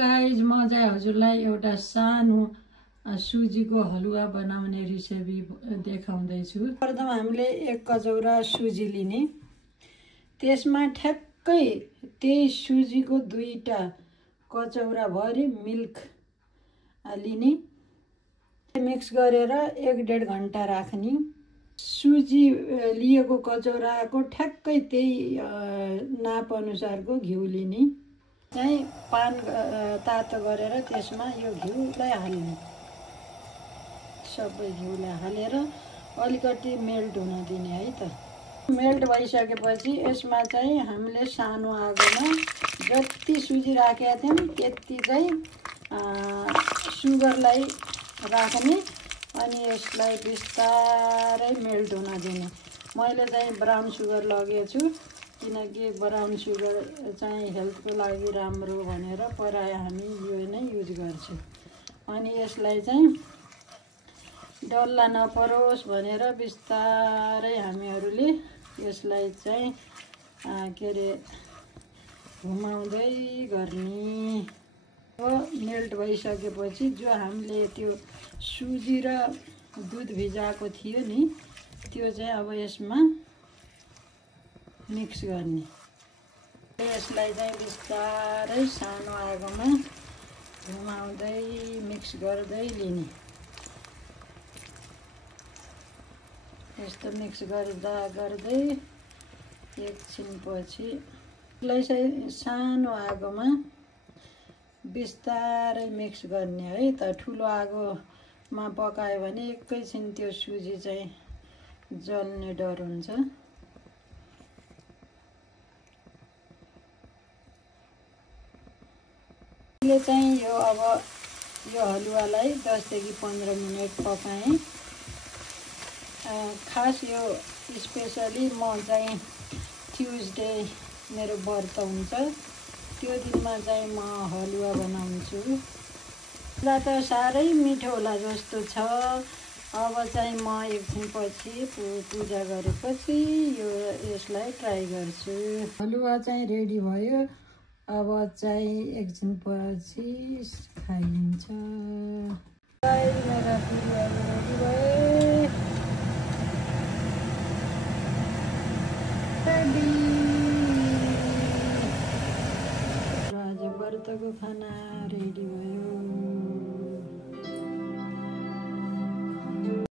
Guys म चाहिँ हजुरलाई एउटा सानो सुजीको हलुवा बनाउने रेसिपी देखाउँदैछु। प्रथम हामीले 1 कचौरा सुजी लिने, त्यसमा ठ्याक्कै त्यही सुजीको 2टा कचौरा भरि मिल्क लिने, मिक्स गरेर 1-1.5 घण्टा राख्ने। सुजी लिएको कचौराको ठ्याक्कै त्यही नाप अनुसारको घिउ लिने, चाहिँ पान तातो गरेर त्यसमा यो घिउलाई हाल्ने। सबै घिउलाई हालेर अलिकति मेल्ट हुन दिने है त। मेल्ट भइसकेपछि यसमा चाहिँ हामीले सानो आगोमा जति सुजी राखेका थियौँ त्यति चाहिँ सुगरलाई राख्ने अनि यसलाई बिस्तारै मेल्ट हुन दिने। मैले चाहिँ ब्राउन सुगर लगेछु किनकि ब्राउन सुगर चाहिँ हेल्थको लागि राम्रो भनेर प्राय हामी यो नै युज गर्छौँ। अनि यसलाई चाहिँ डल्ला नपरोस् भनेर बिस्तारै हामीहरूले यसलाई चाहिँ के अरे घुमाउँदै गर्ने। अब मेल्ट भइसकेपछि जो हामीले त्यो सुजी र दुध भिजाएको थियो नि त्यो चाहिँ अब यसमा मिक्स गर्ने। यसलाई चाहिँ बिस्तारै सानो आगोमा घुमाउँदै मिक्स गर्दै लिने। यस्तो मिक्स गर्दै एकछिनपछि यसलाई चाहिँ सानो आगोमा बिस्तारै मिक्स गर्ने है त। ठुलो आगोमा पकायो भने एकैछिन त्यो सुजी चाहिँ जल्ने डर हुन्छ। मैले चाहिँ यो हलुवालाई 10 देखि 15 मिनट पकाएँ। खास यो स्पेसली म चाहिँ ट्युजडे मेरो व्रत हुन्छ, त्यो दिनमा चाहिँ म हलुवा बनाउँछु। ल त साह्रै मिठो होला जस्तो छ। अब चाहिँ म एकछिनपछि पूजा गरेपछि यसलाई ट्राई गर्छु। हलुवा चाहिँ रेडी भयो। अब चाहिँ एकछिनपछि खाइन्छ। मेरा पुरीहरू रेडी भए। आज व्रतको खाना रेडी भयो।